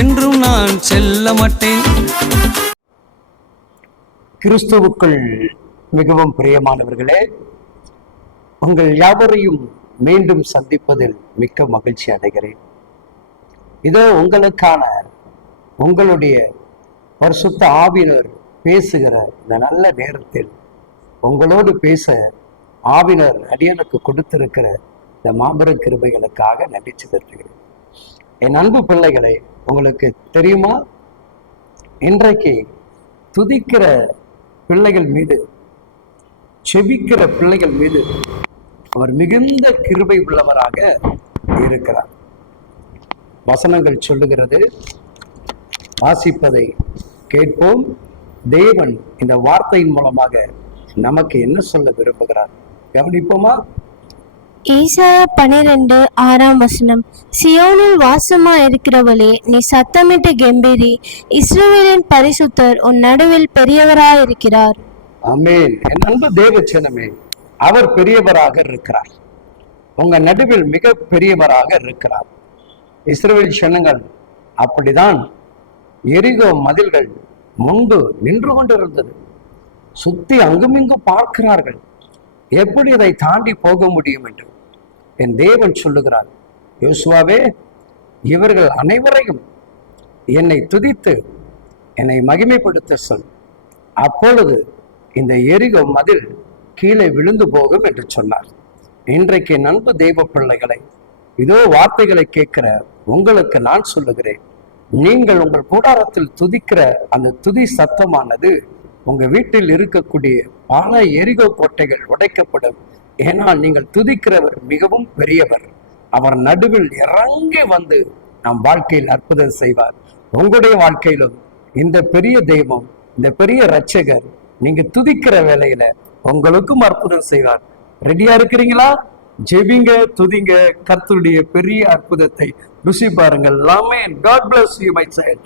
என்றும் நான் செல்ல மாட்டேன். கிறிஸ்துவுக்குள் மிகவும் பிரியமானவர்களே, உங்கள் யாவரையும் மீண்டும் சந்திப்பதில் மிக்க மகிழ்ச்சி அடைகிறேன். இதோ உங்களுக்கான உங்களுடைய பரிசுத்த ஆவினர் பேசுகிற இந்த நல்ல நேரத்தில் உங்களோடு பேச ஆவினர் அடியனுக்கு கொடுத்திருக்கிற இந்த மாபெரும் கிருபைகளுக்காக நன்றி செலுத்துகிறேன். என் அன்பு பிள்ளைகளை, உங்களுக்கு தெரியுமா, இன்றைக்கு துதிக்கிற பிள்ளைகள் மீது, செபிக்கிற பிள்ளைகள் மீது அவர் மிகுந்த கிருபை உள்ளவராக இருக்கிறார். வசனங்கள் சொல்லுகிறது, வாசிப்பதை கேட்போம். தேவன் இந்த வார்த்தையின் மூலமாக நமக்கு என்ன சொல்ல விரும்புகிறார் கவனிப்போமா? ஏசாயா 12:6 சியோனில் வாசமா இருக்கிறவளே, நீ சத்தமிட்டு கெம்பீரி, இஸ்ரவேலின் பரிசுத்தர் உன் நடுவில் பெரியவராயிருக்கிறார். ஆமென். என் அன்பு தேவச்சனமே, அவர் பெரியவராக இருக்கிறார். உங்க நடுவில் மிக பெரியவராக இருக்கிறார். இஸ்ரவேல் ஜனங்கள் அப்படிதான் எரிகோ மதில்கள் முன்பு நின்று கொண்டிருந்தது. சுத்தி அங்குமிங்கு பார்க்கிறார்கள், எப்படி அதை தாண்டி போக முடியும் என்று. என் தேவன் சொல்லுகிறார், யோசுவாவே, இவர்கள் அனைவரையும் என்னை துதித்து என்னை மகிமைப்படுத்த சொல், அப்பொழுது இந்த எரிகோ மதில் கீழே விழுந்து போகும் என்று சொன்னார். இன்றைக்கு நண்பு தெய்வ பிள்ளைகளை, இதோ வார்த்தைகளை கேட்கிற உங்களுக்கு நான் சொல்லுகிறேன், நீங்கள் உங்கள் கூடாரத்தில் துதிக்கிற அந்த துதி சத்தமானது உங்க வீட்டில் இருக்கக்கூடிய பல எரிகோ கோட்டைகள் உடைக்கப்படும். ஏனால் நீங்கள் துதிக்கிறவர் மிகவும் பெரியவர். அவர் நடுவில் இறங்கி வந்து நம் வாழ்க்கையில் அற்புதம் செய்வார். உங்களுடைய வாழ்க்கையிலும் இந்த பெரிய தெய்வம், இந்த பெரிய இரட்சகர், நீங்க துதிக்கிற வேலையில உங்களுக்கும் அற்புதம் செய்வார். ரெடியா இருக்கிறீங்களா? ஜெபிங்க, துதிங்க, கர்த்தருடைய பெரிய அற்புதத்தை ருசி பாருங்கள். ஆமென். God bless you, my child.